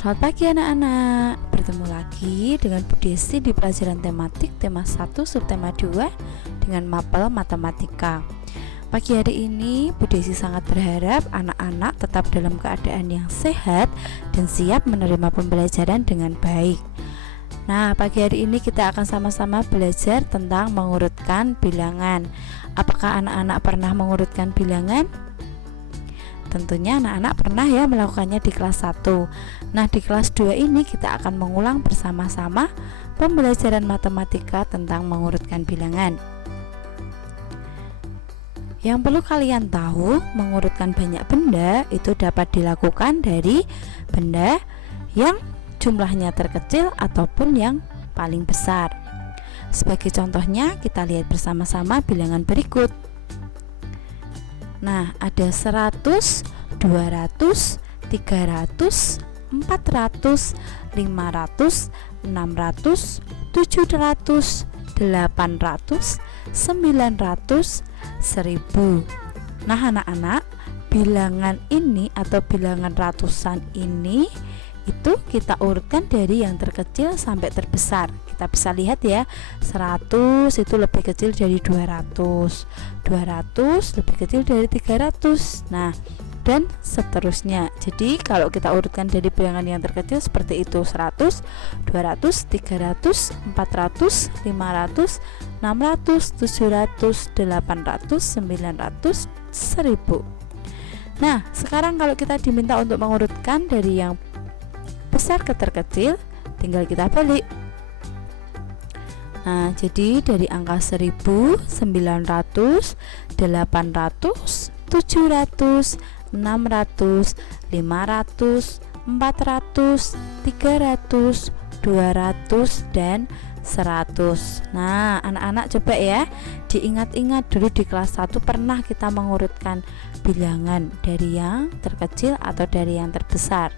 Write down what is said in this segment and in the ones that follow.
Selamat pagi anak-anak. Bertemu lagi dengan Bu Desi di pelajaran tematik tema 1 subtema 2 dengan mapel matematika. Pagi hari ini Bu Desi sangat berharap anak-anak tetap dalam keadaan yang sehat dan siap menerima pembelajaran dengan baik. Nah, pagi hari ini kita akan sama-sama belajar tentang mengurutkan bilangan. Apakah anak-anak pernah mengurutkan bilangan? Tentunya anak-anak pernah ya melakukannya di kelas 1. Nah, di kelas 2 ini kita akan mengulang bersama-sama pembelajaran matematika tentang mengurutkan bilangan. Yang perlu kalian tahu, mengurutkan banyak benda itu dapat dilakukan dari benda yang jumlahnya terkecil ataupun yang paling besar. Sebagai contohnya, kita lihat bersama-sama bilangan berikut. Nah, ada 100, 200, 300, 400, 500, 600, 700, 800, 900, 1000. Nah, anak-anak, bilangan ini atau bilangan ratusan ini itu kita urutkan dari yang terkecil sampai terbesar. Kita bisa lihat ya, 100 itu lebih kecil dari 200, 200 lebih kecil dari 300. Nah, dan seterusnya. Jadi kalau kita urutkan dari bilangan yang terkecil seperti itu, 100, 200, 300, 400, 500, 600, 700, 800, 900, 1000. Nah, sekarang kalau kita diminta untuk mengurutkan dari yang besar ke terkecil, tinggal kita balik. Nah, jadi dari angka 1000, 900, 800, 700, 600, 500, 400, 300, 200, dan 100. Nah, anak-anak coba ya diingat-ingat dulu di kelas 1 pernah kita mengurutkan bilangan dari yang terkecil atau dari yang terbesar.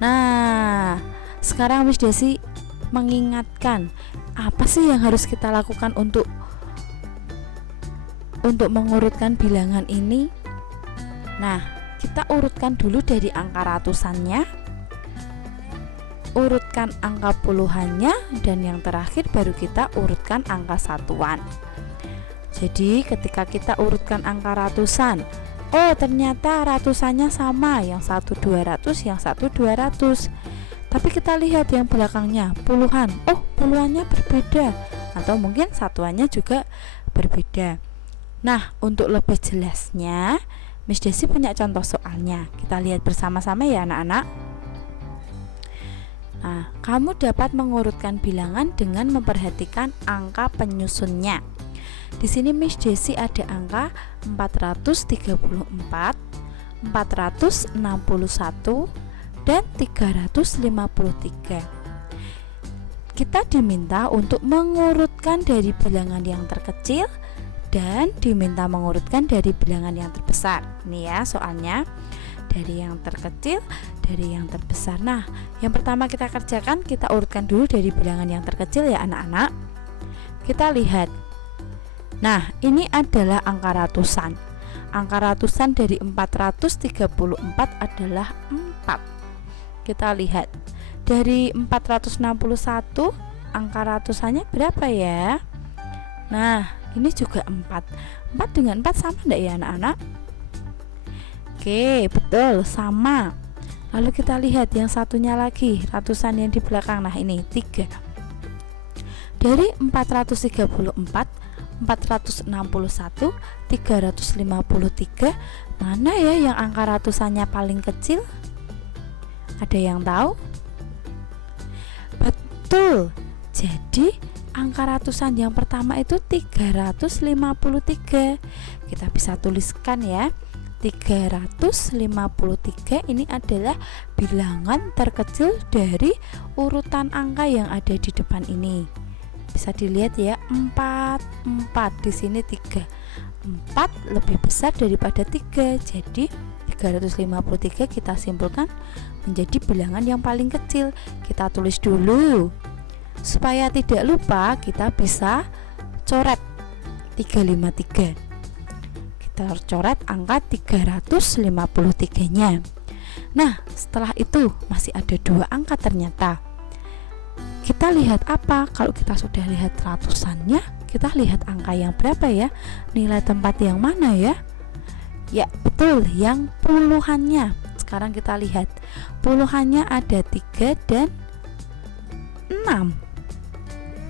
Nah, sekarang Miss Desi mengingatkan apa sih yang harus kita lakukan untuk mengurutkan bilangan ini. Nah, kita urutkan dulu dari angka ratusannya, urutkan angka puluhannya, dan yang terakhir baru kita urutkan angka satuan. Jadi ketika kita urutkan angka ratusan, oh ternyata ratusannya sama, yang satu 200, yang satu 200. Tapi kita lihat yang belakangnya puluhan, oh puluhannya berbeda, atau mungkin satuannya juga berbeda. Nah, untuk lebih jelasnya Miss Desi punya contoh soalnya. Kita lihat bersama-sama ya anak-anak. Nah, kamu dapat mengurutkan bilangan dengan memperhatikan angka penyusunnya. Di sini Miss Desi ada angka 434, 461, dan 353. Kita diminta untuk mengurutkan dari bilangan yang terkecil dan diminta mengurutkan dari bilangan yang terbesar. Ini ya soalnya, dari yang terkecil, dari yang terbesar. Nah, yang pertama kita kerjakan, kita urutkan dulu dari bilangan yang terkecil ya anak-anak. Kita lihat. Nah, ini adalah angka ratusan. Angka ratusan dari 434 adalah 4. Kita lihat. Dari 461, angka ratusannya berapa ya? Nah, ini juga 4. 4 dengan 4 sama enggak ya anak-anak? Oke, betul, sama. Lalu kita lihat yang satunya lagi, ratusan yang di belakang. Nah, ini 3. Dari 434, 461, 353, mana ya yang angka ratusannya paling kecil? Ada yang tahu? Betul. Jadi angka ratusan yang pertama itu 353. Kita bisa tuliskan ya. 353 ini adalah bilangan terkecil dari urutan angka yang ada di depan ini. Bisa dilihat ya, 4 di sini 3. 4 lebih besar daripada 3. Jadi 353 kita simpulkan menjadi bilangan yang paling kecil. Kita tulis dulu. Supaya tidak lupa, kita bisa coret 353. Kita coret angka 353-nya. Nah, setelah itu masih ada 2 angka ternyata. Kita lihat apa? Kalau kita sudah lihat ratusannya, kita lihat angka yang berapa ya? Nilai tempat yang mana ya? Ya, betul, yang puluhannya. Sekarang kita lihat. Puluhannya ada 3 dan 6.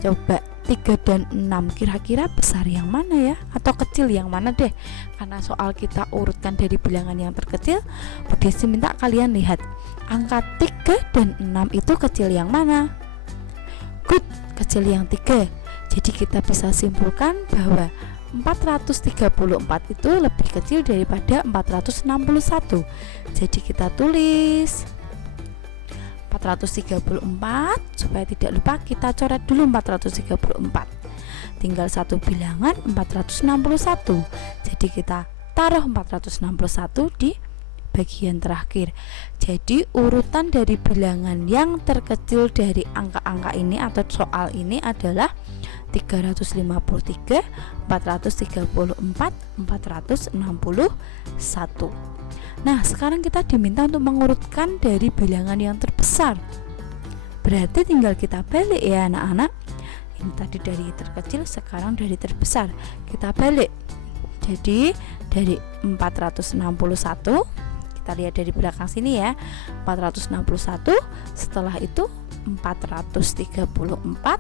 Coba 3 dan 6 kira-kira besar yang mana ya? Atau kecil yang mana deh? Karena soal kita urutkan dari bilangan yang terkecil, Bu Desi minta kalian lihat angka 3 dan 6 itu kecil yang mana? Good, kecil yang 3. Jadi kita bisa simpulkan bahwa 434 itu lebih kecil daripada 461. Jadi kita tulis 434, supaya tidak lupa kita coret dulu 434. Tinggal satu bilangan 461. Jadi kita taruh 461 di bagian terakhir. Jadi urutan dari bilangan yang terkecil dari angka-angka ini atau soal ini adalah 353, 434, 461. Nah, sekarang kita diminta untuk mengurutkan dari bilangan yang terbesar. Berarti tinggal kita balik ya anak-anak. Ini tadi dari terkecil, sekarang dari terbesar. Kita balik. Jadi dari 461, kita lihat dari belakang sini ya, 461, setelah itu 434,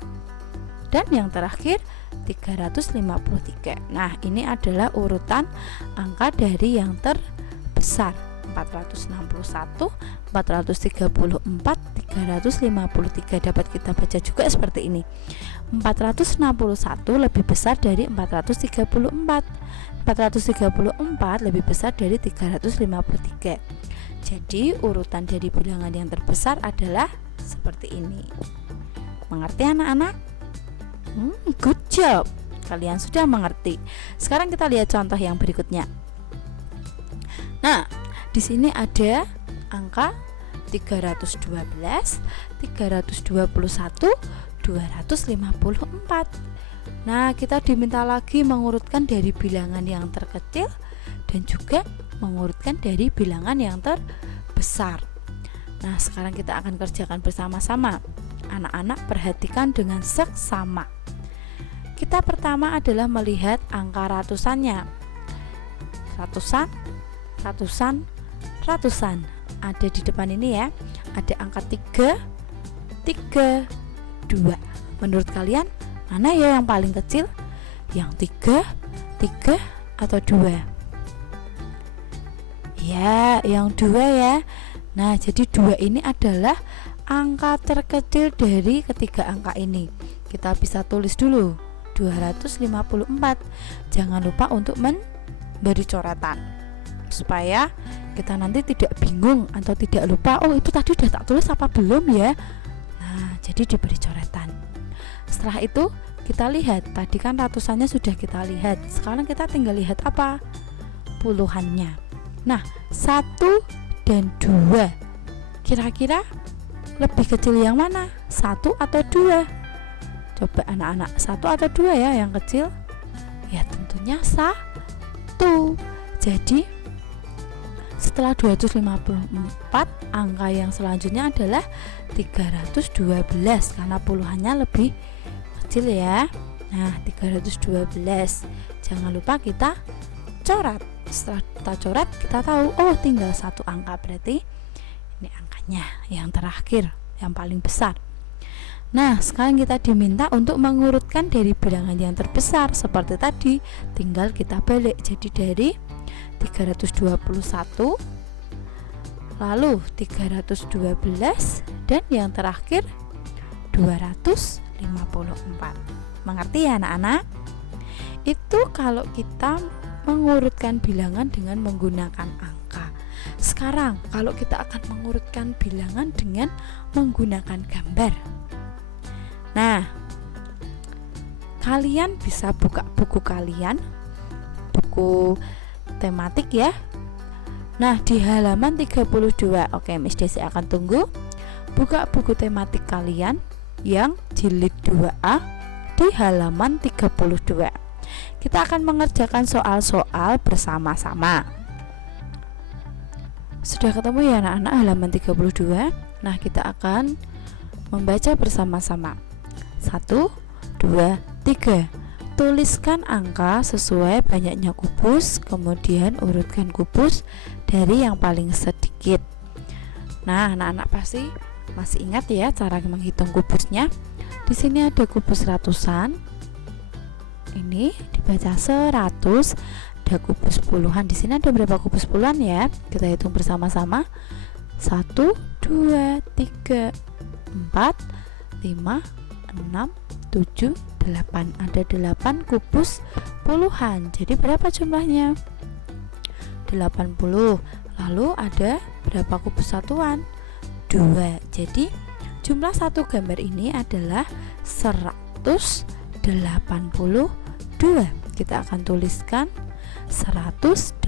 dan yang terakhir 353. Nah, ini adalah urutan angka dari yang terbesar. 461, 434, 353. Dapat kita baca juga seperti ini. 461 lebih besar dari 434. 434 lebih besar dari 353. Jadi urutan dari bilangan yang terbesar adalah seperti ini. Mengerti anak-anak? Good job. Kalian sudah mengerti. Sekarang kita lihat contoh yang berikutnya. Nah, di sini ada angka 312, 321, 254. Nah, kita diminta lagi mengurutkan dari bilangan yang terkecil dan juga mengurutkan dari bilangan yang terbesar. Nah, sekarang kita akan kerjakan bersama-sama. Anak-anak perhatikan dengan seksama. Kita pertama adalah melihat angka ratusannya. Ratusan, ratusan, ratusan. Ada di depan ini ya. Ada angka 3, 3, 2. Menurut kalian mana ya yang paling kecil? Yang 3, 3 atau 2? Ya, yang 2 ya. Nah, jadi 2 ini adalah angka terkecil dari ketiga angka ini. Kita bisa tulis dulu 254. Jangan lupa untuk memberi coretan supaya kita nanti tidak bingung atau tidak lupa, oh itu tadi udah tak tulis apa belum ya. Nah, jadi diberi coretan. Setelah itu kita lihat, tadi kan ratusannya sudah kita lihat. Sekarang kita tinggal lihat apa? Puluhannya. Nah, 1 dan 2 kira-kira lebih kecil yang mana? 1 atau 2? Coba anak-anak, 1 atau 2 ya yang kecil? Ya tentunya 1. Jadi setelah 254, angka yang selanjutnya adalah 312 karena puluhannya lebih kecil ya. Nah, 312. Jangan lupa kita coret. Setelah kita coret, kita tahu oh tinggal satu angka, berarti ini angkanya yang terakhir, yang paling besar. Nah, sekarang kita diminta untuk mengurutkan dari bilangan yang terbesar seperti tadi. Tinggal kita balik. Jadi dari 321, lalu 312, dan yang terakhir 254. Mengerti ya anak-anak? Itu kalau kita mengurutkan bilangan dengan menggunakan angka. Sekarang kalau kita akan mengurutkan bilangan dengan menggunakan gambar. Nah, kalian bisa buka buku kalian, buku tematik ya. Nah, di halaman 32. Oke, Miss Desi akan tunggu. Buka buku tematik kalian yang jilid 2A di halaman 32. Kita akan mengerjakan soal-soal bersama-sama. Sudah ketemu ya anak-anak halaman 32. Nah, kita akan membaca bersama-sama. 1, 2, 3. Tuliskan angka sesuai banyaknya kubus, kemudian urutkan kubus dari yang paling sedikit. Nah, anak-anak pasti masih ingat ya cara menghitung kubusnya. Di sini ada kubus ratusan. Ini dibaca 100. Ada kubus puluhan. Di sini ada berapa kubus puluhan ya? Kita hitung bersama-sama. 1, 2, 3, 4, 5, 6, 7, 8. Ada 8 kubus puluhan. Jadi berapa jumlahnya? 80. Lalu ada berapa kubus satuan? 2. Jadi jumlah satu gambar ini adalah 182. Kita akan tuliskan 182.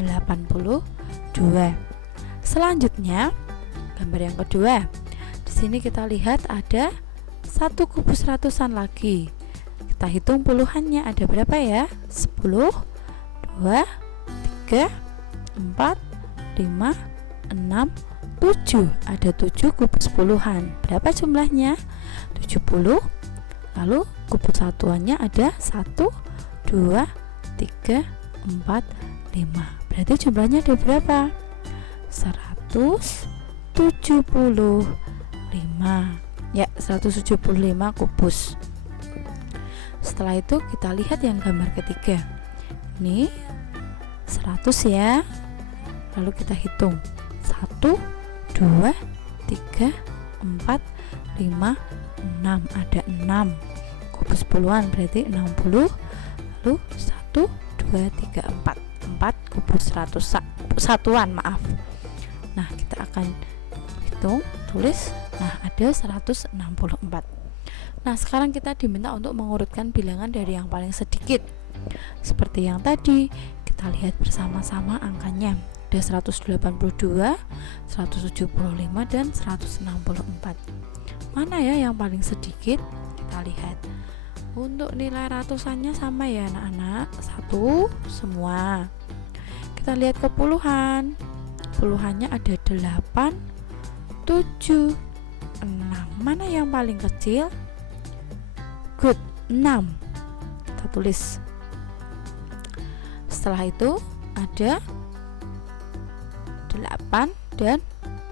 Selanjutnya gambar yang kedua. Di sini kita lihat ada satu kubus ratusan lagi. Kita hitung puluhannya ada berapa ya? 10, 2, 3, 4, 5, 6, 7. Ada 7 kubus puluhan. Berapa jumlahnya? 70. Lalu kubus satuannya ada 1, 2, 3, 4, 5. Berarti jumlahnya ada berapa? 175. Ya, 175 kubus. Setelah itu kita lihat yang gambar ketiga. Ini 100 ya. Lalu kita hitung 1, 2, 3, 4, 5, 6. Ada 6 kubus puluhan, berarti 60. Lalu 1, 2, 3, 4. 4 kubus satuan, maaf. Nah, kita akan hitung, tulis. Nah, ada 164. Nah, sekarang kita diminta untuk mengurutkan bilangan dari yang paling sedikit. Seperti yang tadi, kita lihat bersama-sama angkanya. Ada 182, 175, dan 164. Mana ya yang paling sedikit? Kita lihat. Untuk nilai ratusannya sama ya anak-anak, 1 semua. Kita lihat ke puluhan. Puluhannya ada 8, 7, 6. Mana yang paling kecil? Good, 6. Kita tulis. Setelah itu ada 8 dan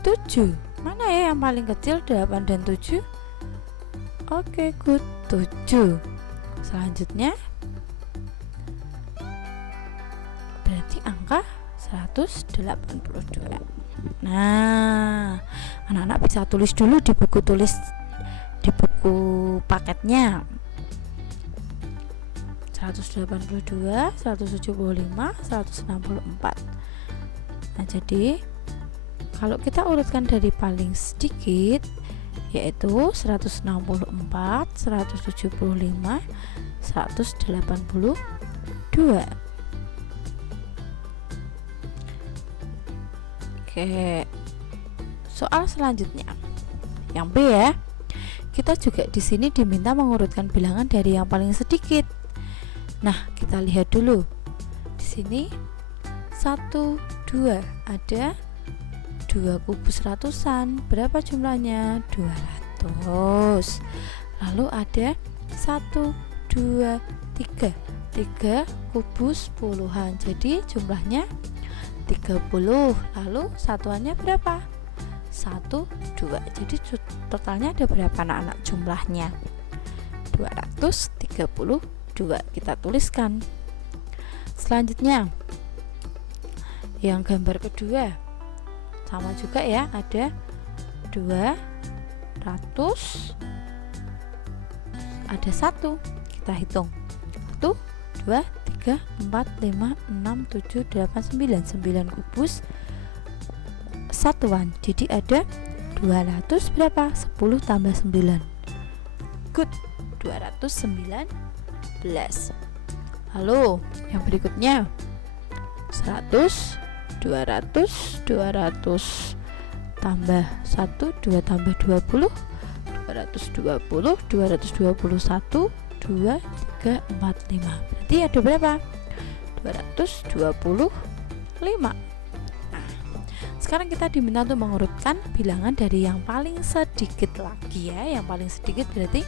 7. Mana ya yang paling kecil? 8 dan 7. Oke, good, 7. Selanjutnya berarti angka 182. Nah, anak-anak bisa tulis dulu di buku paketnya. 182, 175, 164. Nah, jadi kalau kita urutkan dari paling sedikit, yaitu 164, 175, 182. Oke. Soal selanjutnya. Yang B ya. Kita juga di sini diminta mengurutkan bilangan dari yang paling sedikit. Nah, kita lihat dulu. Di sini 1, 2, ada 2 kubus ratusan. Berapa jumlahnya? 200. Lalu ada 1, 2, 3. 3 kubus puluhan. Jadi jumlahnya 30. Lalu satuannya berapa? 1, 2. Jadi totalnya ada berapa anak-anak jumlahnya? 232. Kita tuliskan. Selanjutnya yang gambar kedua sama juga ya, ada 200, ada 1. Kita hitung 1, 2, 3, 4, 5, 6, 7, 8, 9. 9 kubus satuan. Jadi ada 200 berapa? 10 tambah 9. Good, 219. Lalu yang berikutnya 100, 200, 200 tambah 1, 2 tambah 20, 220, 221, 2, 3, 4, 5. Berarti ada berapa? 225. Nah, sekarang kita diminta untuk mengurutkan bilangan dari yang paling sedikit lagi ya. Yang paling sedikit berarti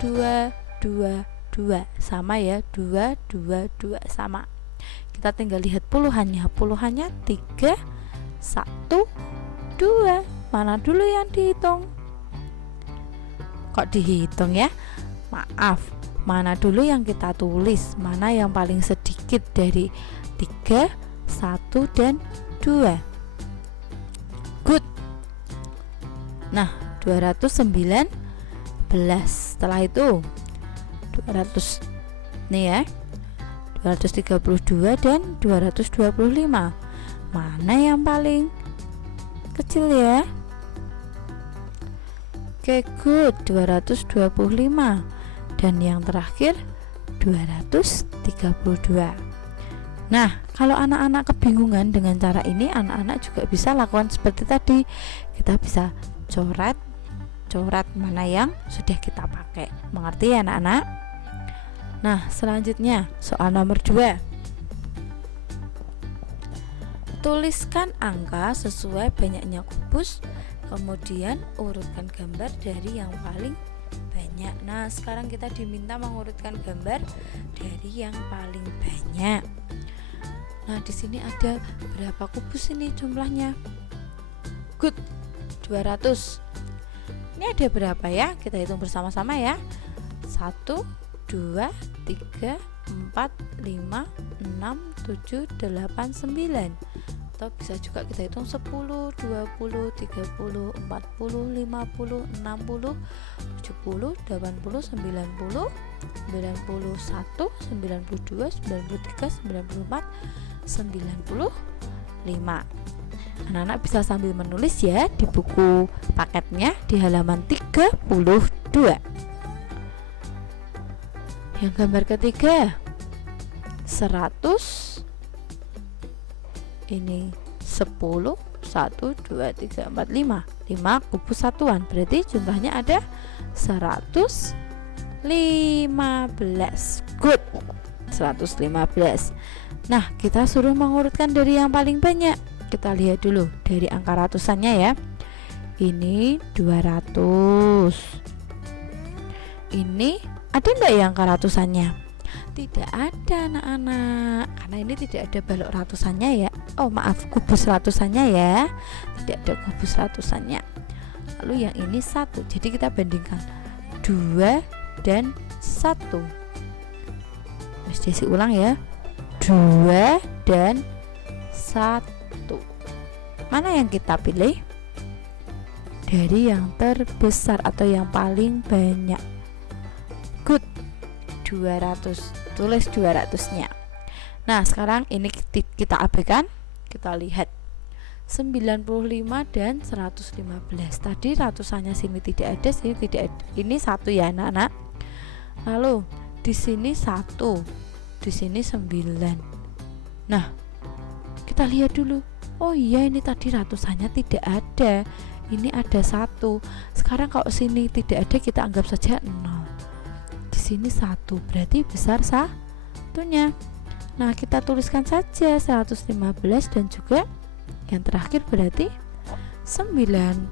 2, 2, 2 sama ya, 2, 2, 2 sama. Kita tinggal lihat puluhannya. Puluhannya 3, 1, 2. Mana dulu yang dihitung? Kok dihitung ya? Maaf, mana dulu yang kita tulis? Mana yang paling sedikit dari 3, 1, dan 2? Good. Nah, 219. Setelah itu 200 nih ya, 232 dan 225. Mana yang paling kecil ya? Oke, good, 225. Dan yang terakhir 232. Nah, kalau anak-anak kebingungan dengan cara ini, anak-anak juga bisa lakukan seperti tadi. Kita bisa coret mana yang sudah kita pakai. Mengerti ya anak-anak? Nah, selanjutnya soal nomor 2. Tuliskan angka sesuai banyaknya kubus, kemudian urutkan gambar dari yang paling banyak. Nah, sekarang kita diminta mengurutkan gambar dari yang paling banyak. Nah, di sini ada berapa kubus ini jumlahnya? Good, 200. Ini ada berapa ya? Kita hitung bersama-sama ya. 1, 2, 3, 4, 5, 6, 7, 8, 9. Atau bisa juga kita hitung 10, 20, 30, 40, 50, 60, 70, 80, 90, 91, 92, 93, 94, 95. Anak-anak bisa sambil menulis ya di buku paketnya di halaman 32. Yang gambar ketiga 100. Ini 10, 1, 2, 3, 4, 5. 5 kubus satuan, berarti jumlahnya ada 115. Good, 115. Nah, kita suruh mengurutkan dari yang paling banyak. Kita lihat dulu dari angka ratusannya ya. Ini 200. Ini ada enggak yang angka ratusannya? Tidak ada anak-anak, karena ini tidak ada balok ratusannya ya. Oh maaf, kubus ratusannya ya. Tidak ada kubus ratusannya. Lalu yang ini 1. Jadi kita bandingkan 2 dan 1. Miss Desi ulang ya. 2 dan 1. Mana yang kita pilih? Dari yang terbesar atau yang paling banyak. Good, 200. Tulis 200-nya. Nah, sekarang ini kita abaikan. Kita lihat 95 dan 115. Tadi ratusannya sini tidak ada, sini tidak ada. Ini 1 ya anak-anak. Lalu di sini 1, di sini 9. Nah, kita lihat dulu. Oh iya, ini tadi ratusannya tidak ada. Ini ada 1. Sekarang kalau sini tidak ada, kita anggap saja 0. Di sini 1, berarti besar satunya. Nah, kita tuliskan saja 115 dan juga yang terakhir berarti 95.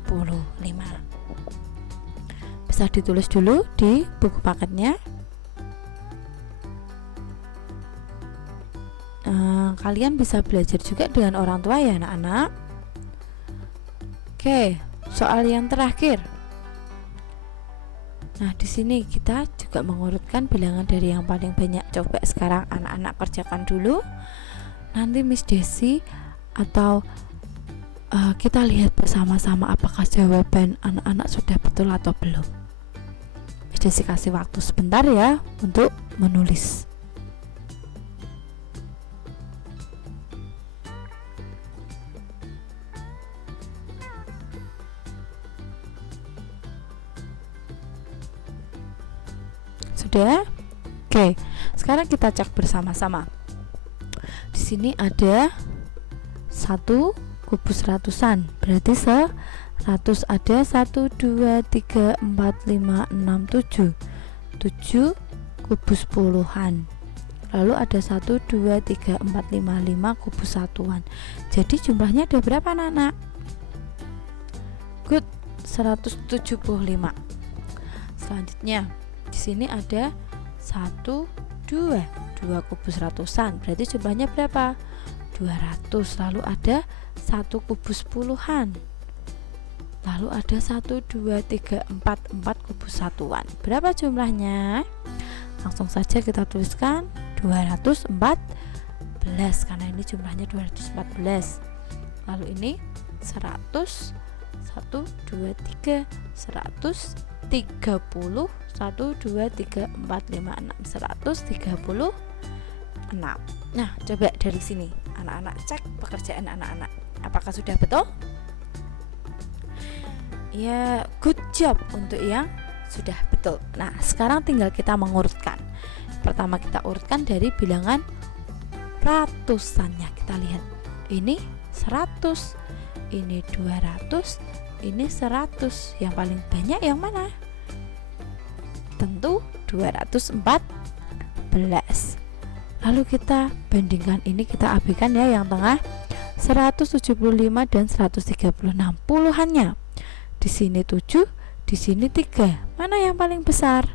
Bisa ditulis dulu di buku paketnya. Kalian bisa belajar juga dengan orang tua ya anak-anak. Oke, soal yang terakhir. Nah, di sini kita juga mengurutkan bilangan dari yang paling banyak. Coba sekarang anak-anak kerjakan dulu. Nanti Miss Desi atau kita lihat bersama-sama apakah jawaban anak-anak sudah betul atau belum. Miss Desi kasih waktu sebentar ya untuk menulis. Sudah? Oke, sekarang kita cek bersama-sama. Di sini ada 1 kubus ratusan, berarti 100 ada 1, 2, 3, 4, 5, 6, 7. 7 kubus puluhan. lalu ada 1, 2, 3, 4, 5 kubus satuan. Jadi jumlahnya ada berapa anak-anak? Good, 175. Selanjutnya di sini ada 1, 2 kubus ratusan, berarti jumlahnya berapa? 200. Lalu ada 1 kubus puluhan, lalu ada 1, 2, 3, 4 kubus satuan. Berapa jumlahnya? Langsung saja kita tuliskan 214, karena ini jumlahnya 214. Lalu ini 100, 1, 2, 3, 130, 1, 2, 3, 4, 5, 6, 136. Nah, coba dari sini anak-anak cek pekerjaan anak-anak, apakah sudah betul? Ya, good job untuk yang sudah betul. Nah, sekarang tinggal kita mengurutkan. Pertama kita urutkan dari bilangan ratusannya. Kita lihat, ini 100, ini 200, ini 100. Yang paling banyak yang mana? Tentu 214. Lalu kita bandingkan, ini kita abaikan ya yang tengah, 175 dan 136 puluhannya. Di sini 7, di sini 3. Mana yang paling besar?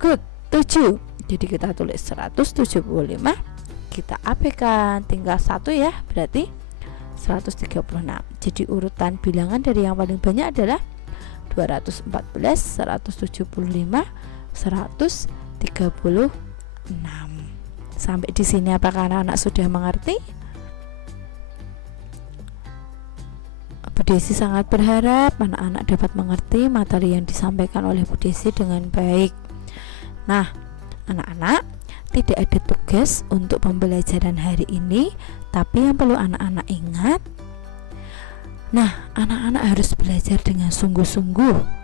Good, 7. Jadi kita tulis 175, kita abaikan, tinggal 1 ya, berarti 136. Jadi urutan bilangan dari yang paling banyak adalah 214, 175, 136. Sampai di sini apakah anak-anak sudah mengerti? Bu Desi sangat berharap anak-anak dapat mengerti materi yang disampaikan oleh Bu Desi dengan baik. Nah, anak-anak, tidak ada tugas untuk pembelajaran hari ini, tapi yang perlu anak-anak ingat, nah, anak-anak harus belajar dengan sungguh-sungguh.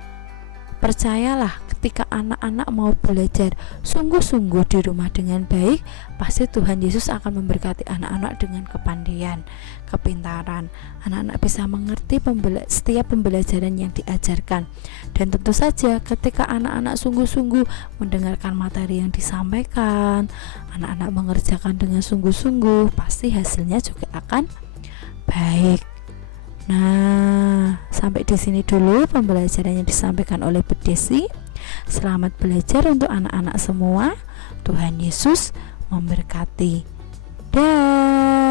Percayalah, ketika anak-anak mau belajar sungguh-sungguh di rumah dengan baik, pasti Tuhan Yesus akan memberkati anak-anak dengan kepandaian, kepintaran. Anak-anak bisa mengerti setiap pembelajaran yang diajarkan. Dan tentu saja ketika anak-anak sungguh-sungguh mendengarkan materi yang disampaikan, anak-anak mengerjakan dengan sungguh-sungguh, pasti hasilnya juga akan baik. Nah, sampai di sini dulu pembelajaran yang disampaikan oleh Bu Desi. Selamat belajar untuk anak-anak semua. Tuhan Yesus memberkati. Dah.